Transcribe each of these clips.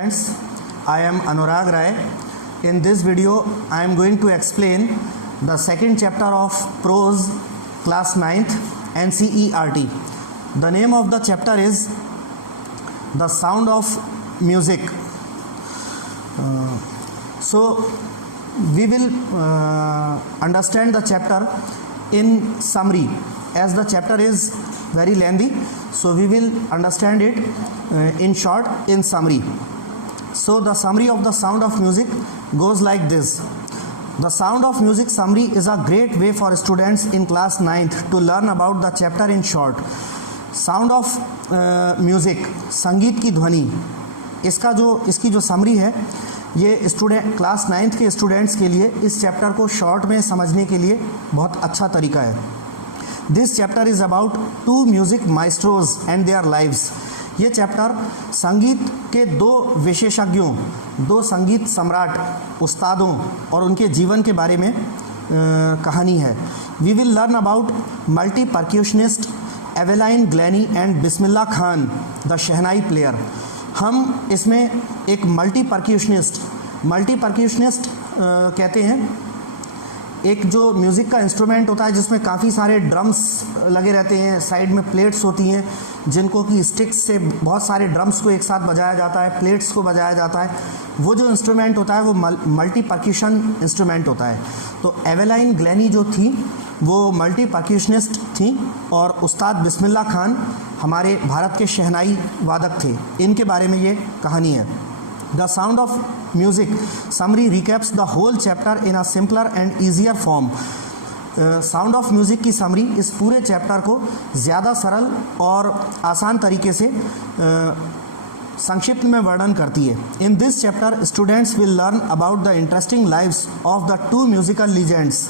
Friends, I am Anurag Rai. In this video, I am going to explain the second chapter of Prose, class 9th, NCERT. The name of the chapter is The Sound of Music. So, we will understand the chapter in summary, as the chapter is very lengthy. So, we will understand it in short, in summary. So, the summary of the sound of music goes like this. The sound of music summary is a great way for students in class 9th to learn about the chapter in short. Sound of music, संगीत की ध्वनि, इसकी जो summary है, ये student class 9th के students के लिए इस चैप्टर को शॉर्ट में समझने के लिए बहुत अच्छा तरीका है. This chapter is about to music maestros and their lives. ये चैप्टर संगीत के दो विशेषज्ञों, दो संगीत सम्राट उस्तादों और उनके जीवन के बारे में कहानी है. We will learn about multi percussionist Evelyn Glennie and Bismillah Khan the shehnai player. हम इसमें एक मल्टी परक्यूशनिस्ट कहते हैं, एक जो म्यूज़िक का इंस्ट्रूमेंट होता है जिसमें काफ़ी सारे ड्रम्स लगे रहते हैं, साइड में प्लेट्स होती हैं जिनको कि स्टिक्स से बहुत सारे ड्रम्स को एक साथ बजाया जाता है, प्लेट्स को बजाया जाता है. वो जो इंस्ट्रूमेंट होता है वो मल्टी परक्यूशन इंस्ट्रूमेंट होता है. तो एवेलाइन ग्लैनी जो थी वो मल्टी परक्यूशनिस्ट थी और उस्ताद बिस्मिल्लाह खान हमारे भारत के शहनाई वादक थे. इनके बारे में ये कहानी है. The sound of music summary recaps the whole chapter in a simpler and easier form. Sound of music की समरी इस पूरे चैप्टर को ज़्यादा सरल और आसान तरीके से संक्षिप्त में वर्णन करती है. In this chapter students will learn about the interesting lives of the two musical legends.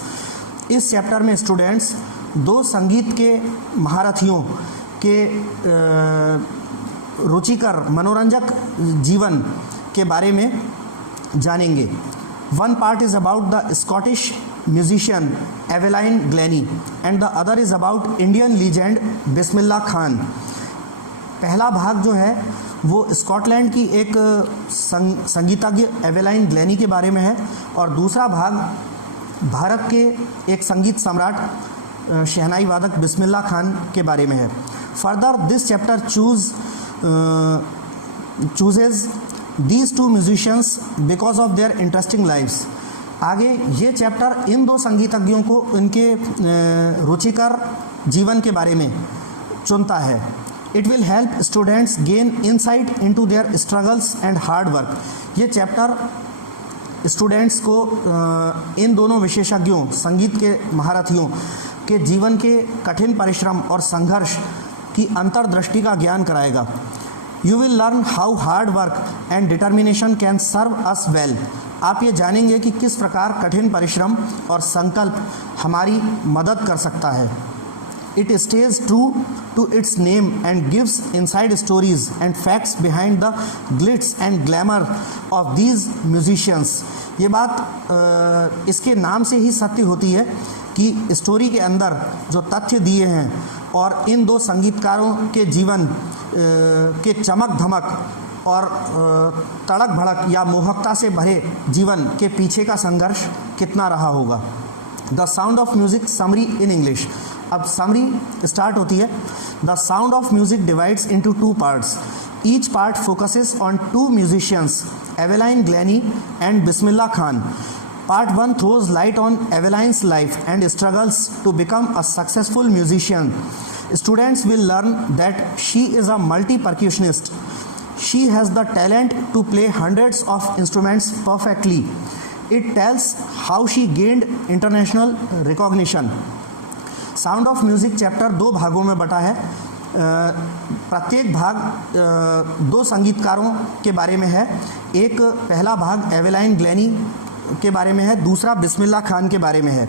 इस चैप्टर में स्टूडेंट्स दो संगीत के महारथियों के रुचिकर मनोरंजक जीवन के बारे में जानेंगे. One part is about the Scottish musician Evelyn Glennie and the other is about Indian legend Bismillah Khan. पहला भाग जो है वो स्कॉटलैंड की एक संगीतज्ञ एवेलाइन ग्लैनी के बारे में है और दूसरा भाग भारत के एक संगीत सम्राट शहनाई वादक बिस्मिल्लाह खान के बारे में है. Further this chapter chooses these two musicians because of their interesting lives. आगे ये चैप्टर इन दो संगीतज्ञों को उनके रुचिकर जीवन के बारे में चुनता है. It will help students gain insight into their struggles and hard work. ये चैप्टर स्टूडेंट्स को इन दोनों विशेषज्ञों, संगीत के महारथियों के जीवन के कठिन परिश्रम और संघर्ष की अंतर्दृष्टि का ज्ञान कराएगा. You will learn how hard work and determination can serve us well. आप ये जानेंगे कि किस प्रकार कठिन परिश्रम और संकल्प हमारी मदद कर सकता है. It stays true to its name and gives inside stories and facts behind the glitz and glamour of these musicians. ये बात इसके नाम से ही सत्य होती है कि स्टोरी के अंदर जो तथ्य दिए हैं और इन दो संगीतकारों के जीवन के चमक धमक और तड़क भड़क या मोहकता से भरे जीवन के पीछे का संघर्ष कितना रहा होगा. The sound of music summary in English. अब समरी स्टार्ट होती है. The sound of music divides into two parts. Each part focuses on two musicians Evelyn Glennie and Bismillah Khan. Part 1 throws light on Eveline's life and struggles to become a successful musician. Students will learn that she is a multi-percussionist. She has the talent to play hundreds of instruments perfectly. It tells how she gained international recognition. Sound of Music chapter दो भागों में बटा है. प्रत्येक भाग दो संगीतकारों के बारे में है. एक पहला भाग एवेलाइन ग्लैनी के बारे में है, दूसरा बिस्मिल्लाह खान के बारे में है.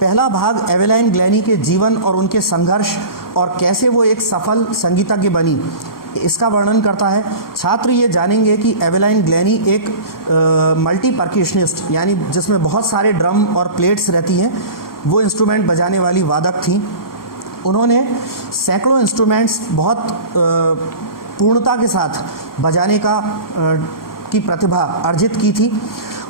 पहला भाग एवेलाइन ग्लैनी के जीवन और उनके संघर्ष और कैसे वो एक सफल संगीतज्ञ बनी, इसका वर्णन करता है. छात्र ये जानेंगे कि एवेलाइन ग्लैनी एक मल्टी परक्यूशनिस्ट यानी जिसमें बहुत सारे ड्रम और प्लेट्स रहती हैं, वो इंस्ट्रूमेंट बजाने वाली वादक थी. उन्होंने सैकड़ों इंस्ट्रूमेंट्स बहुत पूर्णता के साथ बजाने का की प्रतिभा अर्जित की थी।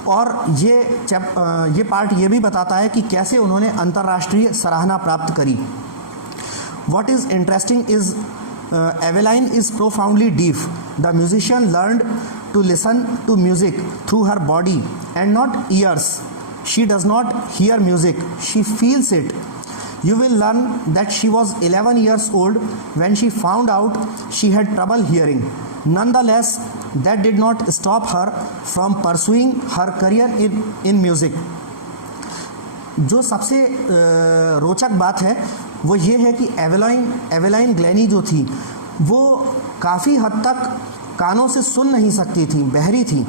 और ये पार्ट ये भी बताता है कि कैसे उन्होंने अंतर्राष्ट्रीय सराहना प्राप्त करी। What is interesting is Eveline is profoundly deaf. The musician learned to listen to music through her body and not ears. She does not hear music, she feels it. You will learn that she was 11 years old when she found out she had trouble hearing. Nonetheless, that did not stop her from pursuing her career in music. जो सबसे रोचक बात है वो ये है कि एवेलाइन ग्लैनी जो थी वो काफ़ी हद तक कानों से सुन नहीं सकती थी, बहरी थी,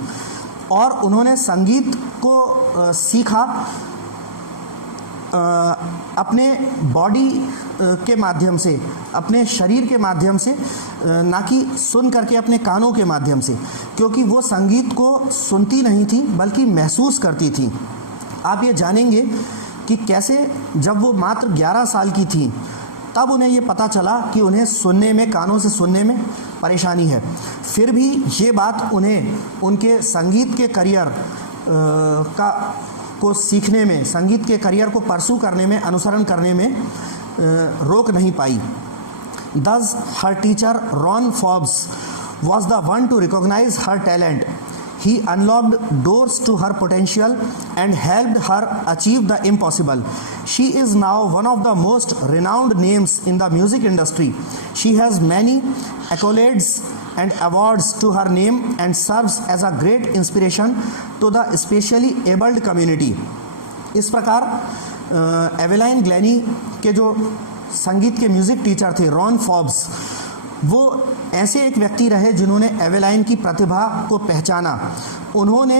और उन्होंने संगीत को सीखा अपने बॉडी के माध्यम से, अपने शरीर के माध्यम से, ना कि सुन करके अपने कानों के माध्यम से, क्योंकि वो संगीत को सुनती नहीं थी बल्कि महसूस करती थी। आप ये जानेंगे कि कैसे जब वो मात्र 11 साल की थी तब उन्हें ये पता चला कि उन्हें सुनने में, कानों से सुनने में परेशानी है। फिर भी ये बात उन्हें उनके संगीत के करियर को सीखने में, संगीत के करियर को परसू करने में, अनुसरण करने में रोक नहीं पाई। Thus, her teacher Ron Forbes was the one to recognize her talent. He unlocked doors to her potential and helped her achieve the impossible. She is now one of the most renowned names in the music industry. She has many accolades and awards to her name and serves as a great inspiration to the specially abled community. इस प्रकार एवेलाइन ग्लैनी के जो संगीत के music teacher थे Ron Forbes, वो ऐसे एक व्यक्ति रहे जिन्होंने एवेलाइन की प्रतिभा को पहचाना। उन्होंने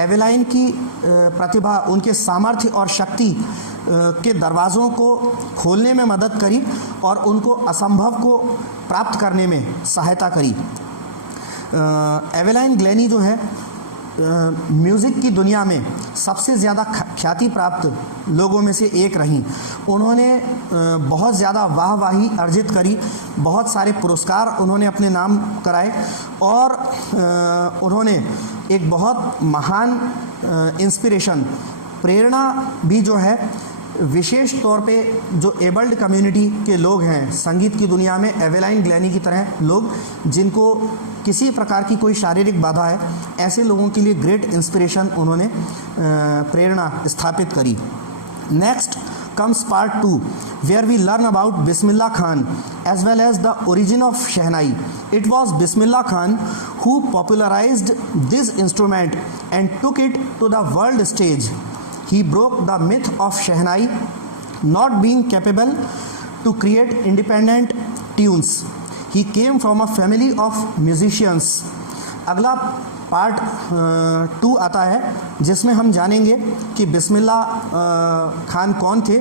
एवेलाइन की प्रतिभा, उनके सामर्थ्य और शक्ति के दरवाज़ों को खोलने में मदद करी और उनको असंभव को प्राप्त करने में सहायता करी। एवेलाइन ग्लैनी जो है म्यूज़िक की दुनिया में सबसे ज़्यादा ख्याति प्राप्त लोगों में से एक रहीं। उन्होंने बहुत ज़्यादा वाहवाही अर्जित करी, बहुत सारे पुरस्कार उन्होंने अपने नाम कराए, और उन्होंने एक बहुत महान इंस्पिरेशन, प्रेरणा भी जो है विशेष तौर पे जो एबल्ड कम्युनिटी के लोग हैं संगीत की दुनिया में, एवेलाइन ग्लैनी की तरह लोग जिनको किसी प्रकार की कोई शारीरिक बाधा है, ऐसे लोगों के लिए ग्रेट इंस्पिरेशन उन्होंने प्रेरणा स्थापित करी। Next comes part 2 where we learn about Bismillah Khan as well as the origin of Shehnai. It was Bismillah Khan who popularized this instrument and took it to the world stage. He broke the myth of Shehnai not being capable to create independent tunes. He came from a family of musicians. अगला part 2 आता है जिसमें हम जानेंगे कि बिस्मिल्लाह खान कौन थे,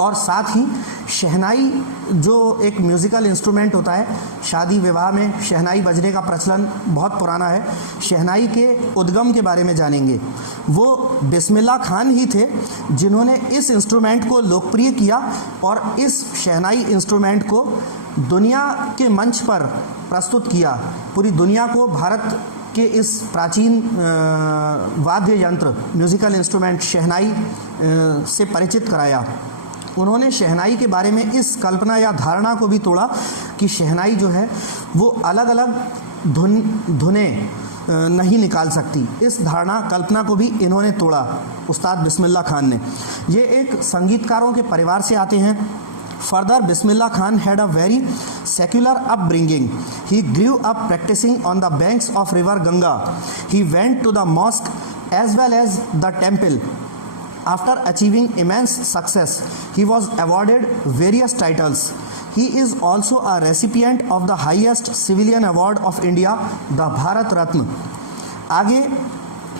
और साथ ही शहनाई जो एक म्यूज़िकल इंस्ट्रूमेंट होता है, शादी विवाह में शहनाई बजने का प्रचलन बहुत पुराना है। शहनाई के उद्गम के बारे में जानेंगे। वो बिस्मिल्लाह खान ही थे जिन्होंने इस इंस्ट्रूमेंट को लोकप्रिय किया और इस शहनाई इंस्ट्रूमेंट को दुनिया के मंच पर प्रस्तुत किया, पूरी दुनिया को भारत के इस प्राचीन वाद्य यंत्र, म्यूज़िकल इंस्ट्रूमेंट शहनाई से परिचित कराया। उन्होंने शहनाई के बारे में इस कल्पना या धारणा को भी तोड़ा कि शहनाई जो है वो अलग अलग धुनें नहीं निकाल सकती। इस धारणा, कल्पना को भी इन्होंने तोड़ा, उस्ताद बिस्मिल्लाह खान ने। ये एक संगीतकारों के परिवार से आते हैं। Further, Bismillah Khan had a very secular upbringing. He grew up practicing on the banks of river Ganga. He went to the mosque as well as the temple. After achieving immense success, he was awarded various titles. He is also a recipient of the highest civilian award of India, the Bharat Ratna. आगे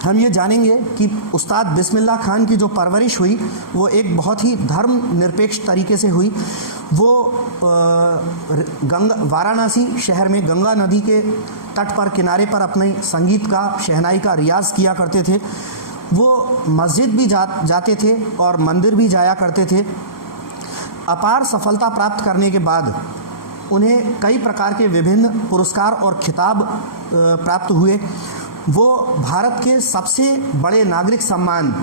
हम ये जानेंगे कि उस्ताद बिस्मिल्लाह खान की जो परवरिश हुई वो एक बहुत ही धर्म निरपेक्ष तरीके से हुई। वो वाराणसी शहर में गंगा नदी के तट पर, किनारे पर अपने संगीत का, शहनाई का रियाज़ किया करते थे। वो मस्जिद भी जाते थे और मंदिर भी जाया करते थे। अपार सफलता प्राप्त करने के बाद उन्हें कई प्रकार के विभिन्न पुरस्कार और खिताब प्राप्त हुए। वो भारत के सबसे बड़े नागरिक सम्मान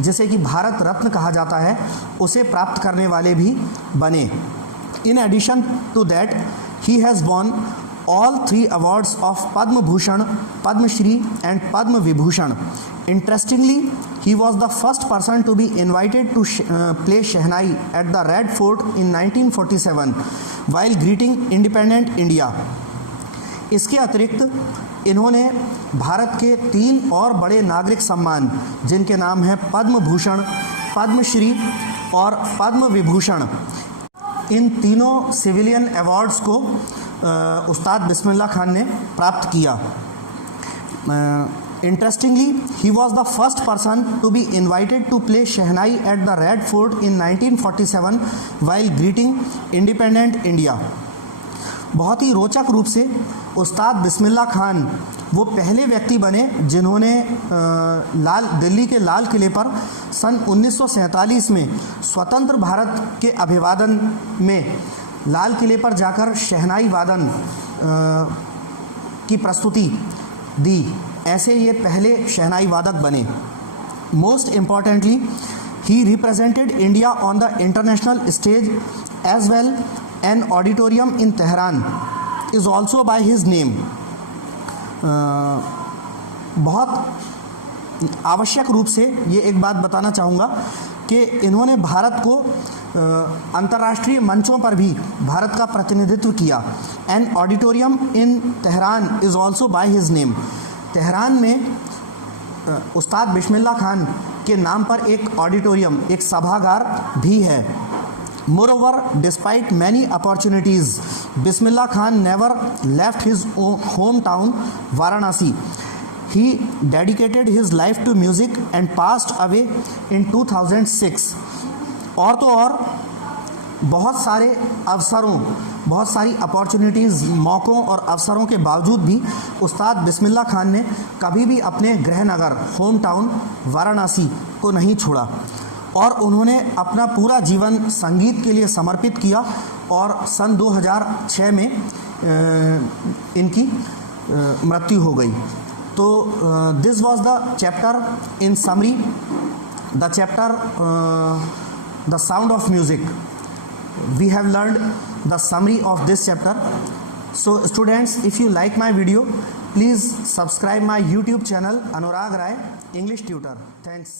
जिसे कि भारत रत्न कहा जाता है उसे प्राप्त करने वाले भी बने। In addition to that he has won all 3 awards of Padma Bhushan, Padma Shri and Padma Vibhushan. Interestingly, he was the first person to be invited to play Shehnai at the Red Fort in 1947 while greeting independent India. इसके अतिरिक्त इन्होंने भारत के 3 और बड़े नागरिक सम्मान जिनके नाम हैं पद्म भूषण, पद्म श्री और पद्म विभूषण, इन तीनों सिविलियन अवार्ड्स को उस्ताद बिस्मिल्लाह खान ने प्राप्त किया। Interestingly he was the first person to be invited to play shehnai at the Red Fort in 1947 while greeting independent India. बहुत ही रोचक रूप से उस्ताद बिस्मिल्लाह खान वो पहले व्यक्ति बने जिन्होंने दिल्ली के लाल किले पर सन 1947 में स्वतंत्र भारत के अभिवादन में लाल किले पर जाकर शहनाई वादन की प्रस्तुति दी। ऐसे ये पहले शहनाई वादक बने। Most importantly he represented India on the international stage as well. An auditorium in Tehran is also by his name. बहुत आवश्यक रूप से ये एक बात बताना चाहूँगा कि इन्होंने भारत को अंतर्राष्ट्रीय मंचों पर भी भारत का प्रतिनिधित्व किया। N auditorium in Tehran is also by his name. Tehran में उस्ताद बिस्मिल्लाह खान के नाम पर एक ऑडिटोरियम, एक सभागार भी है। Moreover, despite many opportunities, Bismillah Khan never left his hometown Varanasi. He dedicated his life to music and passed away in 2006. और तो और बहुत सारे अवसरों, बहुत सारी अपॉर्चुनिटीज़, मौक़ों और अवसरों के बावजूद भी उस्ताद बिस्मिल्लाह खान ने कभी भी अपने गृह नगर होम टाउन वाराणसी को नहीं छोड़ा और उन्होंने अपना पूरा जीवन संगीत के लिए समर्पित किया। और सन 2006 में इनकी मृत्यु हो गई। तो this was the chapter in summary, the chapter the sound of music. We have learned the summary of this chapter. So students, if you like my video, please subscribe my YouTube channel Anurag Rai English tutor. Thanks.